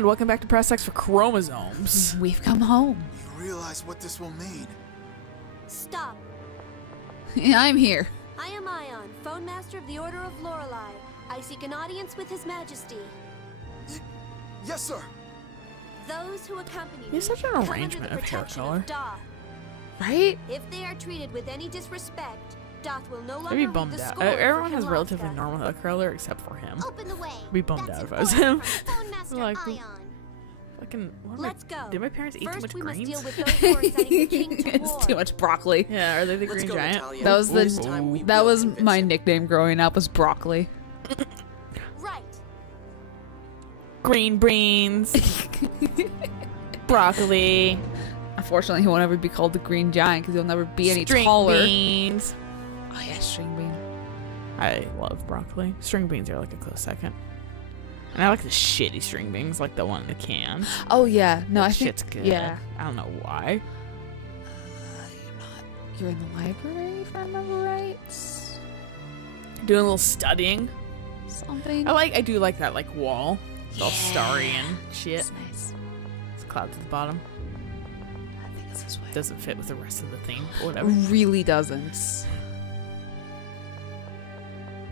And welcome back to Press X for Chromosomes. We've come home. You realize what this will mean? Stop. I'm here. I am Ion, Phone Master of the Order of Lorelei. I seek an audience with His Majesty. Yes, sir. Those who accompany me You're such an come under arrangement the of hair protection color. of Doth. Right? If they are treated with any disrespect, Doth will no I'd longer be read bummed the out. score Everyone for has Kimlasca. relatively normal hair color except for him. Open the way. I'd be bummed That's out if I was important him. from Phone Master Like, Ion. Fucking, what am Let's go. Did my parents eat First, too we much must deal greens? with those who are setting the king to war. It's too much broccoli. Yeah, are they the Let's green go, giant? Natalia. That was This the time we that will was convince my him. nickname growing up was broccoli. Right. Green beans. Broccoli. Unfortunately, he won't ever be called the Green Giant because he'll never be any String taller. beans. Oh yeah, string bean. I love broccoli. String beans are like a close second. And I like the shitty string beans, like the one in the can. Oh yeah, no, I That think shit's good. yeah. I don't know why. You're in the library, if I remember right. Doing a little studying. Something. I do like that like wall. It's all starry and shit. It's nice. It's clouds at the bottom. I think it's this way. Doesn't fit with the rest of the theme. But whatever. Really doesn't.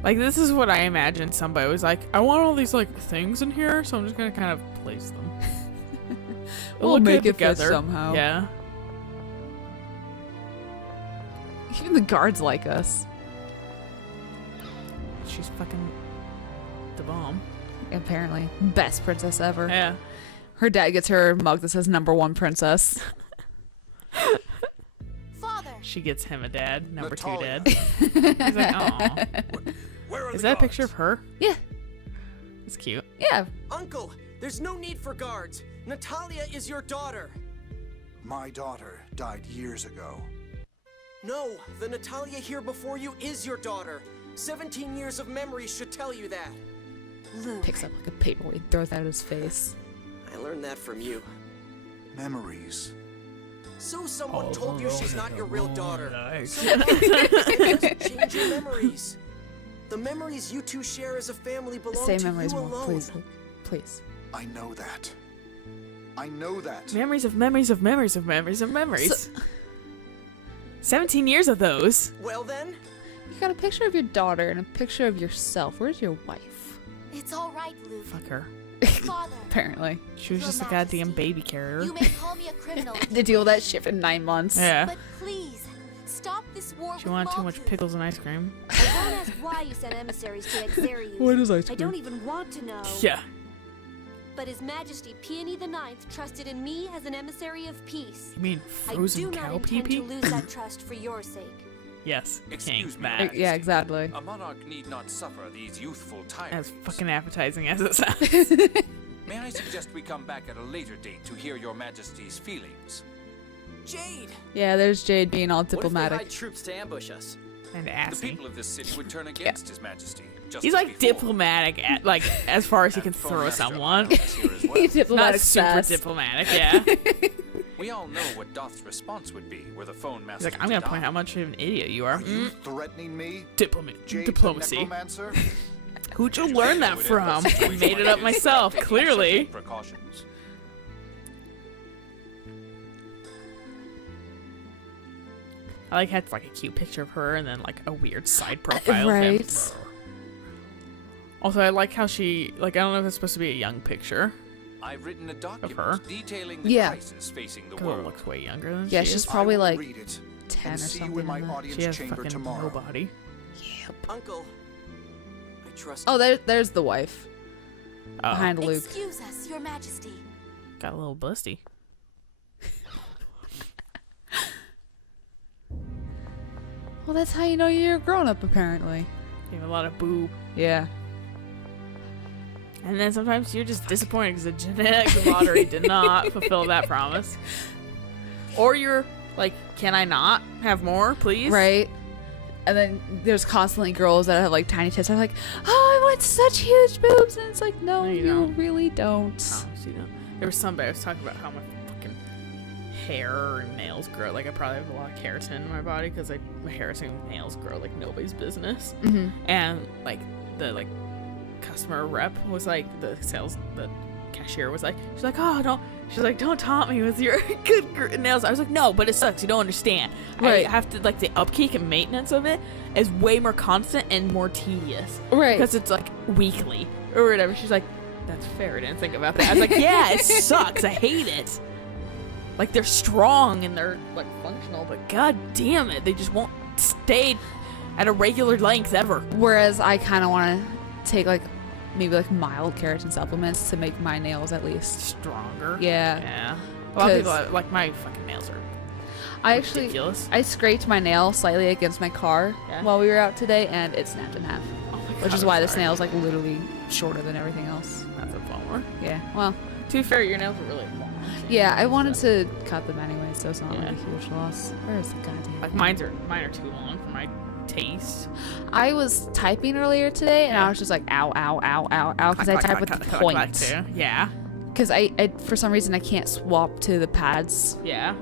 Like this is what I imagine somebody was like, I want all these like things in here, so I'm just gonna kind of place them. We'll look make good it fit together. somehow. Yeah. Even the guards like us. She's fucking the bomb. Apparently, best princess ever. Yeah. Her dad gets her a mug that says #1 princess. Father. She gets him a dad, number 2 Natalia. dad. He's like, aw. Where are Is the that a picture of guards? her? Yeah, It's cute. yeah. Uncle, there's no need for guards. Natalia is your daughter. My daughter died years ago. No, the Natalia here before you is your daughter. 17 years of memories should tell you that. Luke. Picks up like a paperweight, throws that at his face. I learned that from you. Memories. So someone Oh, told you Lord, she's not your real daughter. Nice. So what? Change your memories. The memories you two share as a family belong Say to memories you more, alone. please. Please. I know that. I know that. Memories of memories of memories of memories of memories. 17 years of those. Well then, You got a picture of your daughter and a picture of yourself. Where's your wife? It's all right, Luke. Fuck her. Father. Apparently. She was Your just a Majesty, goddamn baby carrier. You may call me a criminal, To deal with that shit for 9 months. Yeah. but please stop this war She with wanted too Malta. much pickles and ice cream. I won't ask why you sent emissaries to Exarius. What is ice I don't even want to know. Yeah. But His Majesty Peony the Ninth trusted in me as an emissary of peace. You mean I frozen do not cow intend pee-pee? to lose that trust for your sake. Yes. Excuse King me. Matt. Yeah, exactly. A monarch need not suffer these youthful As tirades. fucking appetizing as it sounds. May I suggest we come back at a later date to hear your majesty's feelings? Jade. Yeah, there's Jade being all What if they diplomatic. hide troops to ambush us? And The assy. people of this city would turn against his majesty. Just He's as like before. diplomatic at like as far as he can And Phone throw Master someone. Ion is here as well. He's Not diplomatic super sass. diplomatic, yeah. We all know what Doth's response would be were the phone He's master. like, I'm gonna point out how much of an idiot you are. Are you threatening me? Jade the Diplomacy. necromancer? Who'd you learn that from? I made it up myself, clearly. Precautions. I like how it's like a cute picture of her and then like a weird side profile of right. him. Also, I like how she, like, I don't know if it's supposed to be a young picture, I've written a document her? detailing the Yeah. crisis facing the because it world. looks way younger than Yeah, she she's is. probably I will like read it 10 or and see you something. in my like that. audience She has chamber fucking tomorrow. no body. Yep. Uncle, I trust Oh, you. there's the wife Oh, behind Luke. Excuse us, Your Majesty. got a little busty. Well, that's how you know you're a grown up, apparently. You have a lot of boob. Yeah. And then sometimes you're just disappointed because the genetic lottery did not fulfill that promise. Or you're like, can I not have more, please? Right? And then there's constantly girls that have like tiny tits. They're like, oh, I want such huge boobs. And it's like, no, No, you you don't. really don't. Oh, so you know. There was somebody I was talking about how my fucking hair and nails grow. Like I probably have a lot of keratin in my body because like my hair and nails grow like nobody's business. Mm-hmm. And like the customer rep was like the cashier was like, she's like, oh, don't taunt me with your good nails. I was like, no, but it sucks. You don't understand. Right. I have to, like, the upkeep and maintenance of it is way more constant and more tedious. Right. Because it's, like, weekly or whatever. She's like, that's fair. I didn't think about that. I was like, yeah, it sucks. I hate it. Like, they're strong and they're, like, functional, but god damn it, they just won't stay at a regular length ever. Whereas I kind of want to take, like, maybe, like, mild keratin supplements to make my nails at least Stronger. Yeah. Yeah. A lot of people, like, my fucking nails are ridiculous. I scraped my nail slightly against my car Yeah. while we were out today, and it snapped in half. Oh my God, Which is I'm why the sorry. nail's, like, literally shorter than everything else. That's a bummer. Yeah, well, To be fair, your nails are really long. yeah, I wanted to cut them anyway, so it's not Yeah. like a huge loss. Where's the goddamn... Like, mine are too long for my taste. I was typing earlier today, and I was just like, ow, ow, ow, ow, ow, because I type with the point. Too. Yeah. Because I, for some reason, I can't swap to the pads. Yeah.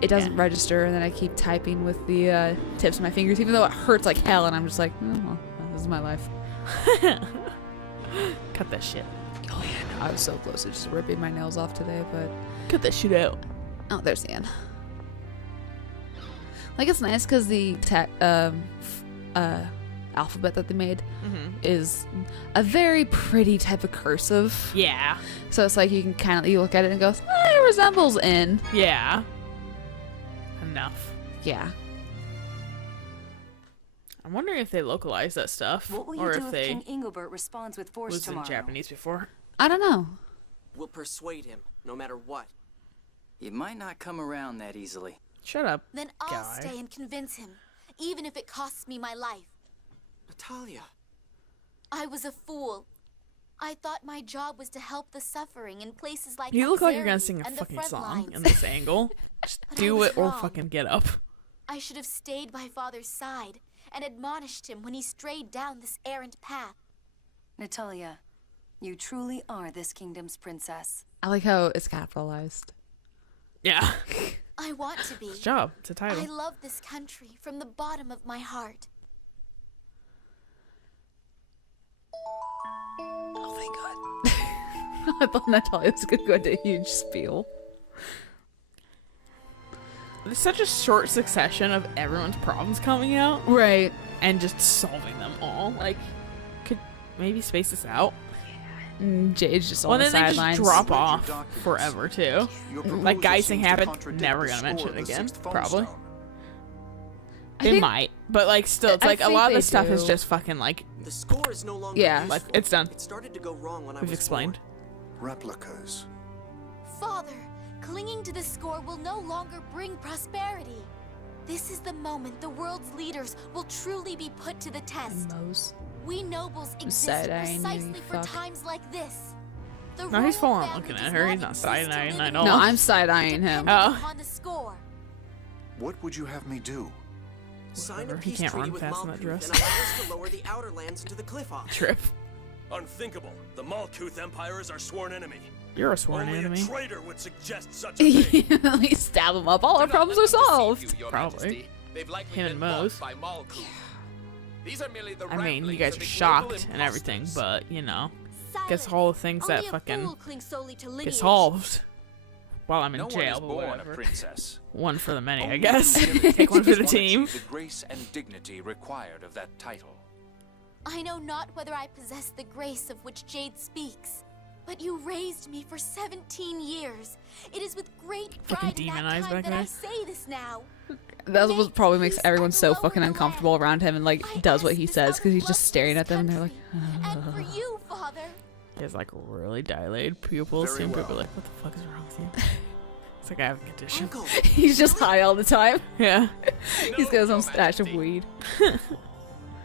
It doesn't register, and then I keep typing with the tips of my fingers, even though it hurts like hell, and I'm just like, oh, well, this is my life. Cut that shit. Oh yeah, no, I was so close to just ripping my nails off today, but... Cut that shit out. Oh, there's the end. Like, it's nice because the alphabet that they made is a very pretty type of cursive. Yeah. So it's like you can kind of, you look at it and go, it resembles N. Yeah. Enough. Yeah. I'm wondering if they localize that stuff, What will or you if do they King Ingobert responds with force was in tomorrow? Japanese before. I don't know. We'll persuade him, no matter what. He might not come around that easily. Shut up. Then I'll guy. stay and convince him, even if it costs me my life. Natalia. I was a fool. I thought my job was to help the suffering in places like You look like you're gonna Xeri sing a and the fucking front song lines. in this angle. Just But I do was it or wrong. fucking get up. I should have stayed by Father's side and admonished him when he strayed down this errant path. Natalia, you truly are this kingdom's princess. I like how it's capitalized. Yeah. I want to be. Good job. It's a title. I love this country from the bottom of my heart. Oh, thank God. I thought Natalia was going to go into a huge spiel. There's such a short succession of everyone's problems coming out Right. and just solving them all. Like, could maybe space this out. Jade's just Well, on the then they just sidelines. drop Read your off documents. forever too. Your Like, proposal Geising seems to happened, contradict never the gonna mention score it of the again, sixth phone probably. stone. They think- might, but like still, it's I like a think lot of they the stuff is do. just fucking like The score is no longer Yeah. useful. like it's done. It started to go wrong when I We've was explained. born. Replicas. Father, clinging to the score will no longer bring prosperity. This is the moment the world's leaders will truly be put to the test. Mo's. We nobles exist side-eyeing you, precisely for fuck. times like this. The No, he's royal full on family looking does at her. not He's not exist to side-eyeing live at in all. No, Oh. I'm side-eyeing him. dependent Oh. upon the score. What would you have me do? Sign a Whatever, he peace can't treaty run with fast in that Malkuth dress. and allow us to lower the outer lands into the cliff off. Trip. Unthinkable. The Malkuth Empire is our sworn enemy. You're a sworn Only enemy. a traitor would suggest such a thing. At least stab him up. All our problems are solved. Probably. They've likely Him and been bought Mose. by Malkuth. These are merely the I mean, you ramblings guys of are the shocked evil and everything, imposters. but you know, Silence. guess all the things Only that a fucking fool clings solely to get lineage. solved while I'm in No one jail, is but born a whatever. princess. One for the many, I Only guess. through diligence Take one for does the team. achieve the grace and dignity required of that title. I know not whether I possess the grace of which Jade speaks, but you raised me for 17 years. It is with great Fucking pride in that demonized time back that I there. say this now. That's May what probably makes peace everyone so unlower fucking the uncomfortable land. around him and like I does what ask he this says out because of he's love just for staring this at them and they're like, country, and for you, Father. He has like really dilated pupils. Very Seeing people well. like, what the fuck is wrong with you? It's like I have a condition. Uncle, he's just high all the time. Yeah. He's got his own stash of weed.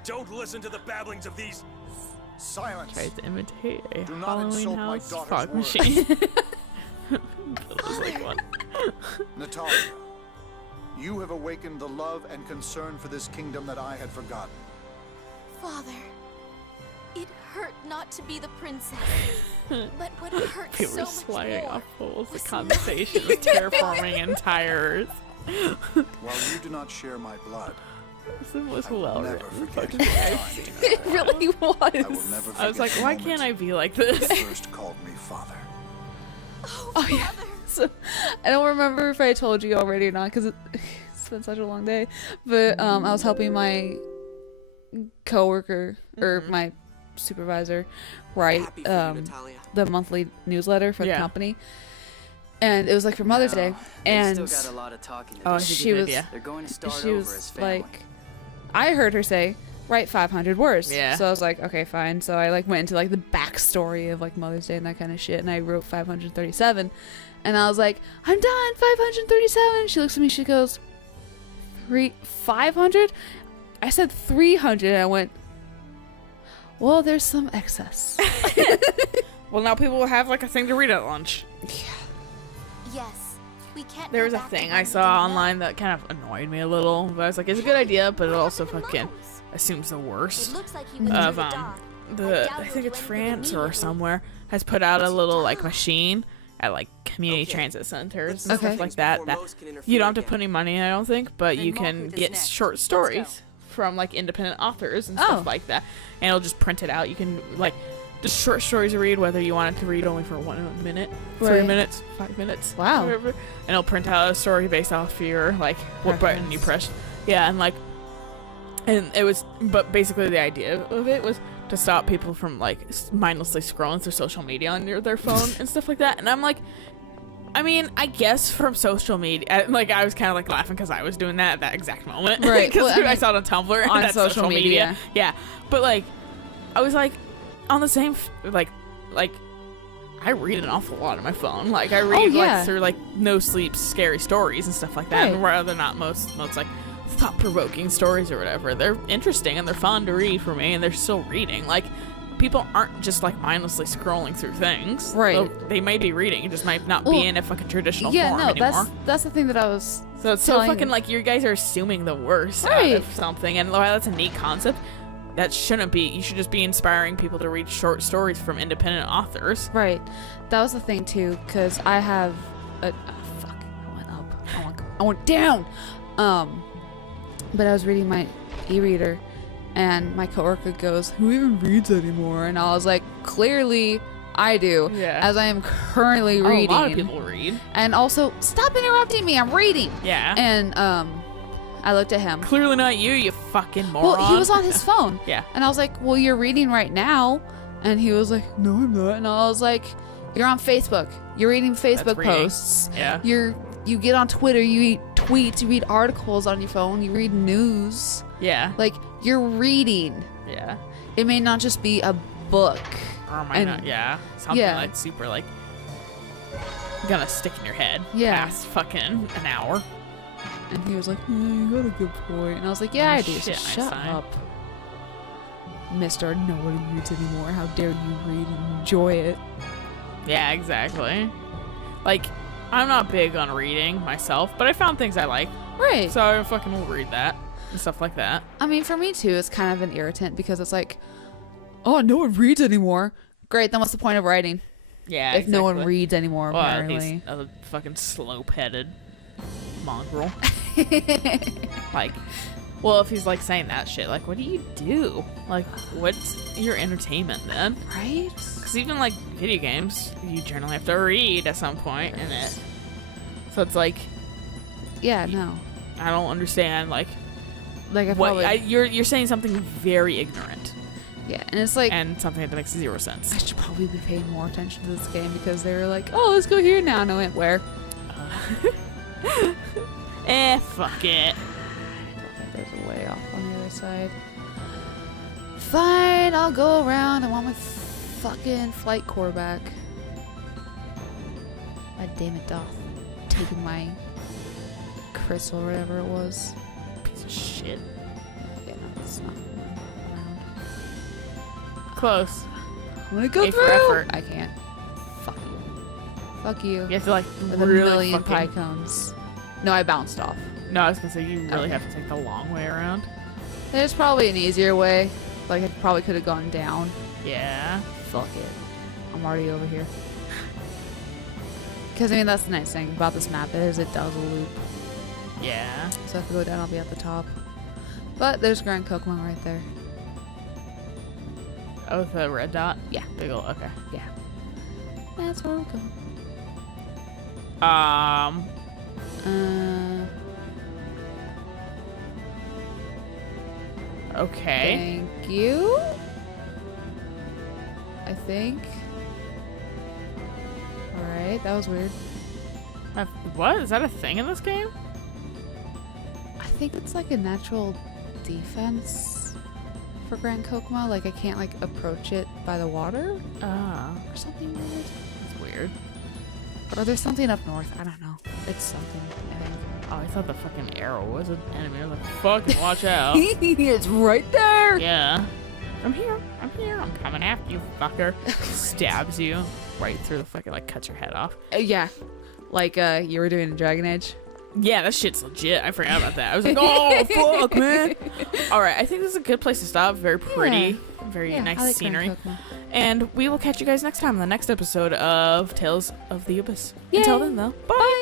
Don't listen to the babblings of these. Silence. Tries to imitate a Do not Halloween insult my house daughter's fog words. machine. It was like one. Natalia, you have awakened the love and concern for this kingdom that I had forgotten. Father, it hurt not to be the princess, but what hurt They so were much sliding more off poles. The was conversation was terraforming entire Earth. While you do not share my blood, It's the most well Never written forget fucking the thing I've time seen. together. It really I will was. never I was forget like, the why moment can't I be like you this? first called me father. Oh yeah. So, I don't remember if I told you already or not because it's been such a long day. But I was helping my coworker or my supervisor write Happy for you, Natalia. the monthly newsletter for the Yeah. company, and it was like for Mother's Day, and They've still got a lot of talking to Oh, do. I think she you did, was yeah. They're going to start she over was as family. like, I heard her say write 500 words. Yeah. So I was like, okay, fine. So I like went into like the backstory of like Mother's Day and that kind of shit, and I wrote 537, and I was like, I'm done, 537. She looks at me, she goes, 500? I said 300, and I went, well, there's some excess. Well, now people will have like a thing to read at lunch. Yes, we can't. There go was a back to thing when I we saw didn't online know. that kind of annoyed me a little. But I was like, it's a good idea, but it also Who fucking knows? assumes the worst. It looks like he went Of through the dog. I think it's France or somewhere has put out a little like machine at like community Okay. transit centers Let's and Okay. stuff like that. That Most can interfere you don't have to again. put any money in, I don't think, but you Then can Malkuth is get next. short Let's stories from like independent authors and Oh. stuff like that, and it'll just print it out. You can like just short stories to read, whether you want it to read only for 1 minute, 3 Right. minutes, 5 minutes, Wow. whatever, and it'll print out a story based off your like what button you press. Yeah, and like, and it was, but basically the idea of it was to stop people from like mindlessly scrolling through social media on their phone and stuff like that. And I'm like, I mean, I guess from social media, like I was kind of like laughing because I was doing that at that exact moment, Right. Because Well, I I mean, saw it on Tumblr and on that's social media. Yeah, but like, I was like, on the same like I read an awful lot on my phone. Like I read yeah. like through like no sleep scary stories and stuff like that. Right. And rather not most like thought provoking stories or whatever. They're interesting and they're fun to read for me, and they're still reading. Like people aren't just like mindlessly scrolling through things. Right. They may be reading, it just might not Well, be in a fucking traditional Yeah, form no, anymore. that's the thing that I was. So it's so telling- fucking like you guys are assuming the worst Right. out of something, and while that's a neat concept, that shouldn't be. You should just be inspiring people to read short stories from independent authors. Right. That was the thing too, because I have a fuck. I went up. I went down. But I was reading my e-reader, and my coworker goes, "Who even reads anymore?" And I was like, "Clearly, I do, Yeah. as I am currently Oh, reading." a lot of people read. And also, stop interrupting me. I'm reading. Yeah. And I looked at him. Clearly not you, you fucking moron. Well, he was on his phone. Yeah. And I was like, "Well, you're reading right now." And he was like, "No, I'm not." And I was like, "You're on Facebook. You're reading Facebook reading. posts. Yeah. You get on Twitter. You read tweets. You read articles on your phone. You read news. Yeah. Like you're reading. Yeah. It may not just be a book." Or might And- not. Yeah. Something yeah. like super like gonna stick in your head. Yeah. Past fucking an hour. And he was like, "You got a good point." And I was like, "Yeah, I do." So Shit, shut Einstein. up, Mister. Nobody reads anymore. How dare you read and enjoy it? Yeah, exactly. Like, I'm not big on reading myself, but I found things I like, Right. so I fucking will read that and stuff like that. I mean, for me too, it's kind of an irritant because it's like, oh, no one reads anymore. Great, then what's the point of writing Yeah. if no one exactly. reads anymore? Well, Apparently, he's a fucking slope-headed mongrel. Like, well, if he's like saying that shit, like, what do you do? Like, what's your entertainment then? right? Because even like video games, you generally have to read at some point in it. So it's like, Yeah, no. I don't understand. Like, Like I what probably, you're saying something very ignorant yeah, and it's like and something that makes zero sense. I should probably be paying more attention to this game because they were like, oh, let's go here now, and I went where? Fuck it. There's a way off on the other side. Fine, I'll go around. I want my fucking flight core back. God damn it, Doth. Taking my crystal or whatever it was. Piece of shit. Yeah, no, it's not. Close. I'm gonna go A for through! effort. I can't. Fuck you. Fuck you. You have to like With a really million fucking. pie cones. No, I bounced off. No, I was gonna say you really Okay. have to take the long way around. There's probably an easier way. Like, I probably could have gone down. Yeah. Fuck it. I'm already over here. Because, I mean, that's the nice thing about this map is it does a loop. Yeah. So if I go down, I'll be at the top. But there's Grand Kokomo right there. Oh, the red dot? Yeah. Big ol', okay. Yeah. That's where we're going. Okay. Thank you. I think. Alright, that was weird. What? Is that a thing in this game? I think it's like a natural defense for Grand Kokomo. Like I can't like approach it by the water or something weird. That's weird. Or there's something up north. I don't know. It's something, I think. Oh, I thought the fucking arrow was an enemy. I was like, fucking watch out. It's right there. Yeah. I'm here. I'm coming after you, fucker. Stabs you right through the fucking, like, cuts your head off. Yeah. Like you were doing in Dragon Age. Yeah, that shit's legit. I forgot about that. I was like, oh, fuck, man. All right, I think this is a good place to stop. Very pretty. Yeah. Very Yeah, nice I like scenery. Grand Kokomo. And we will catch you guys next time in the next episode of Tales of the Abyss. Yay. Until then, though, bye.